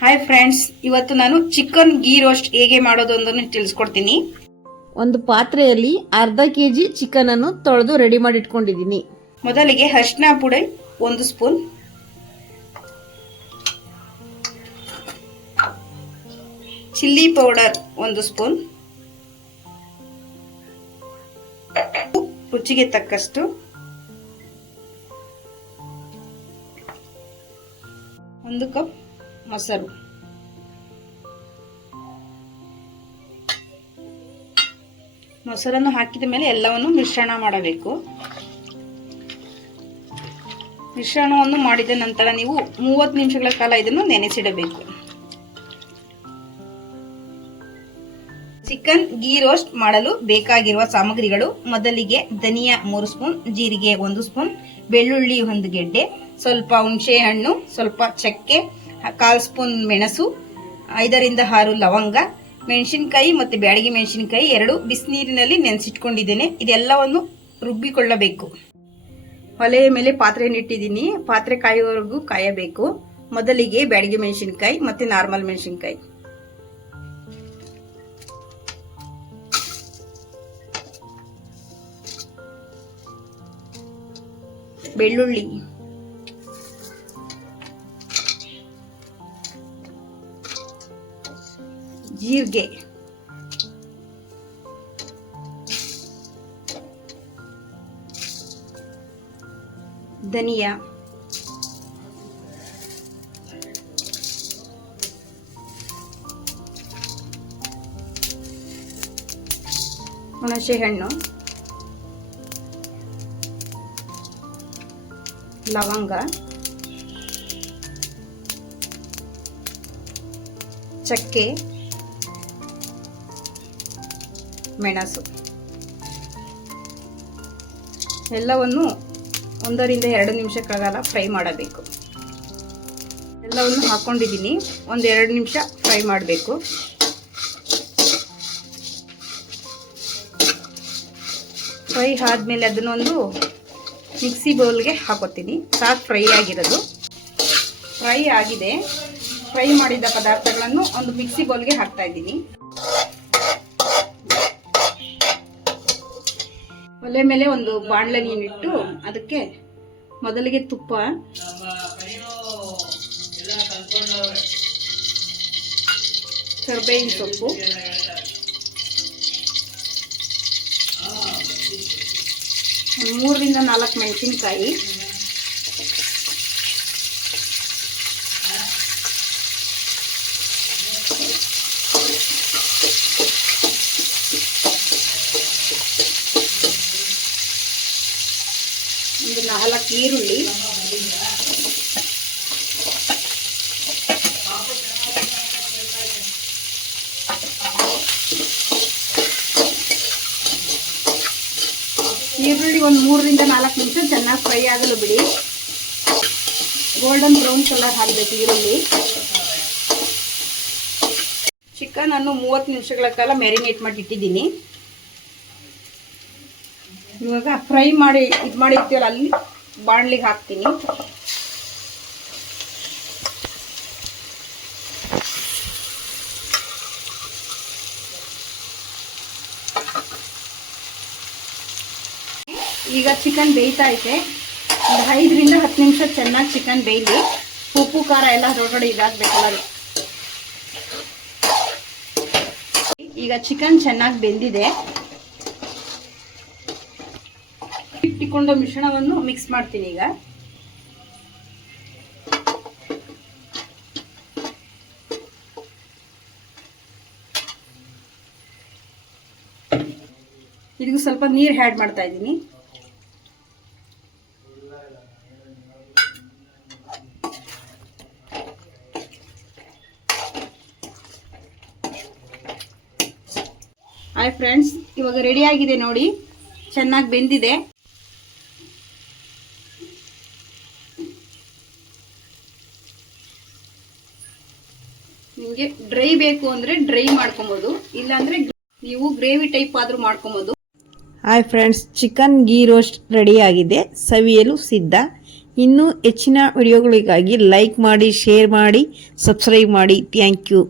Hi friends, ಇವತ್ತು ನಾನು chicken ghee roast ಹೇಗೆ ಮಾಡೋದು ಅಂತ ತಿಳಿಸ್ಕೊಡ್ತೀನಿ. ಒಂದು ಪಾತ್ರೆಯಲ್ಲಿ ಅರ್ಧ ಕೆಜಿ ಚಿಕನ್ ಅನ್ನು ತೊಳೆದು ರೆಡಿ ಮಾಡಿ ಇಟ್ಕೊಂಡಿದ್ದೀನಿ. ಮೊದಲಿಗೆ ಅರಿಶಿನ ಪುಡಿ 1 ಸ್ಪೂನ್, ಚಿಲ್ಲಿ ಪೌಡರ್ 1 ಸ್ಪೂನ್, ರುಚಿಗೆ ತಕ್ಕಷ್ಟು, 1 ಕಪ್ ಮೊಸರು, ಮೊಸರನ್ನು ಹಾಕಿದ ಮೇಲೆ ಎಲ್ಲವನ್ನು ಮಿಶ್ರಣ ಮಾಡಬೇಕು. ಮಿಶ್ರಣವನ್ನು ಮಾಡಿದ ನಂತರ ನೀವು 30 ನಿಮಿಷಗಳ ಕಾಲ ಇದನ್ನು ನೆನೆಸಿಡಬೇಕು. ಚಿಕನ್ ಗೀ ರೋಸ್ಟ್ ಮಾಡಲು ಬೇಕಾಗಿರುವ ಸಾಮಗ್ರಿಗಳು: ಮೊದಲಿಗೆ ಧನಿಯಾ 3 ಸ್ಪೂನ್, ಜೀರಿಗೆ 1 ಸ್ಪೂನ್, ಬೆಳ್ಳುಳ್ಳಿ 1 ಗೆಡ್ಡೆ, ಸ್ವಲ್ಪ ಹುಣಸೆ ಹಣ್ಣು, ಸ್ವಲ್ಪ ಚಕ್ಕೆ, 1/4 ಸ್ಪೂನ್ ಮೆಣಸು, 5 ರಿಂದ 6 ಲವಂಗ, ಮೆಣಸಿನಕಾಯಿ ಮತ್ತು ಬ್ಯಾಡಗಿ ಮೆಣಸಿನಕಾಯಿ 2 ಬಿಸಿನೀರಿನಲ್ಲಿ ನೆನೆಸಿಟ್ಕೊಂಡಿದ್ದೇನೆ. ಇದೆಲ್ಲವನ್ನು ರುಬ್ಬಿಕೊಳ್ಳಬೇಕು. ಒಲೆಯ ಮೇಲೆ ಪಾತ್ರೆಯನ್ನು ಇಟ್ಟಿದ್ದೀನಿ. ಪಾತ್ರೆ ಕಾಯುವವರೆಗೂ ಕಾಯಬೇಕು. ಮೊದಲಿಗೆ ಬ್ಯಾಡಗಿ ಮೆಣಸಿನಕಾಯಿ ಮತ್ತೆ ನಾರ್ಮಲ್ ಮೆಣಸಿನಕಾಯಿ, ಬೆಳ್ಳುಳ್ಳಿ, ಜೀರಿಗೆ, ಧನಿಯಾ, ಹುಣಸೆ ಹಣ್ಣು, ಲವಂಗ, ಚಕ್ಕೆ, ಮೆಣಸು ಎಲ್ಲವನ್ನು 1 ರಿಂದ 2 ನಿಮಿಷಗಳ ಕಾಲ ಫ್ರೈ ಮಾಡಬೇಕು. ಎಲ್ಲವನ್ನು ಹಾಕೊಂಡಿದ್ದೀನಿ. 1-2 ನಿಮಿಷ ಫ್ರೈ ಮಾಡಬೇಕು. ಫ್ರೈ ಆದಮೇಲೆ ಅದನ್ನೊಂದು ಮಿಕ್ಸಿ ಬೌಲ್ಗೆ ಹಾಕೋತೀನಿ. ಸಾಕು ಫ್ರೈ ಆಗಿರೋದು. ಫ್ರೈ ಆಗಿದೆ. ಫ್ರೈ ಮಾಡಿದ ಪದಾರ್ಥಗಳನ್ನು ಒಂದು ಮಿಕ್ಸಿ ಬೌಲ್ಗೆ ಹಾಕ್ತಾ ಇದ್ದೀನಿ. ಒಲೆ ಮೇಲೆ ಒಂದು ಬಾಣಲೆ ನೀರಿಟ್ಟು ಅದಕ್ಕೆ ಮೊದಲಿಗೆ ತುಪ್ಪ, ಕರಿಬೇವಿನ ಸೊಪ್ಪು, ಒಂದು 3 ರಿಂದ 4 ಮೆಣಸಿನಕಾಯಿ, ಒಂದು 4 ಈರುಳ್ಳಿ, ಈರುಳ್ಳಿ ಒಂದು 3 ರಿಂದ 4 ನಿಮಿಷ ಚೆನ್ನಾಗಿ ಫ್ರೈ ಆಗಲು ಬಿಡಿ. ಗೋಲ್ಡನ್ ಬ್ರೌನ್ ಕಲರ್ ಹಾಕಬೇಕು ಈರುಳ್ಳಿ. ಚಿಕನ್ ಅನ್ನು 30 ನಿಮಿಷಗಳ ಕಾಲ ಮ್ಯಾರಿನೇಟ್ ಮಾಡಿ ಇಟ್ಟಿದ್ದೀನಿ. ಇವಾಗ ಫ್ರೈ ಮಾಡಿ ಮಾಡಿರ್ತೀವಲ್ಲ ಅಲ್ಲಿ ಬಾಣಲಿಗೆ ಹಾಕ್ತೀನಿ. ಈಗ ಚಿಕನ್ ಬೇಯ್ತಾ ಐತೆ. ಒಂದು 5 ರಿಂದ 10 ನಿಮಿಷ ಚೆನ್ನಾಗಿ ಚಿಕನ್ ಬೇಯಲಿ. ಉಪ್ಪು ಖಾರ ಎಲ್ಲ ಹೊರಗಡೆ ಇದಾಗಬೇಕಲ್ಲ. ಈಗ ಚಿಕನ್ ಚೆನ್ನಾಗಿ ಬೆಂದಿದೆ. ಇಟ್ಟುಕೊಂಡ ಮಿಶ್ರಣವನ್ನು ಮಿಕ್ಸ್ ಮಾಡ್ತೀನಿ. ಈಗ ಇದಕ್ಕೆ ಸ್ವಲ್ಪ ನೀರು ಆ್ಯಡ್ ಮಾಡ್ತಾ ಇದ್ದೀನಿ. ಹಾಯ್ ಫ್ರೆಂಡ್ಸ್, ಇವಾಗ ರೆಡಿ ಆಗಿದೆ ನೋಡಿ. ಚೆನ್ನಾಗಿ ಬೆಂದಿದೆ. ನಿಮಗೆ ಡ್ರೈ ಬೇಕು ಅಂದ್ರೆ ಡ್ರೈ ಮಾಡ್ಕೊಬಹುದು, ಇಲ್ಲಾಂದ್ರೆ ನೀವು ಗ್ರೇವಿ ಟೈಪ್ ಆದ್ರೂ ಮಾಡ್ಕೊಬಹುದು. Hi friends, chicken ghee roast ready ಆಗಿದೆ, ಸವಿಯಲು ಸಿದ್ಧ. ಇನ್ನೂ ಹೆಚ್ಚಿನ ವಿಡಿಯೋಗಳಿಗಾಗಿ ಲೈಕ್ ಮಾಡಿ, ಶೇರ್ ಮಾಡಿ, ಸಬ್ಸ್ಕ್ರೈಬ್ ಮಾಡಿ. Thank you.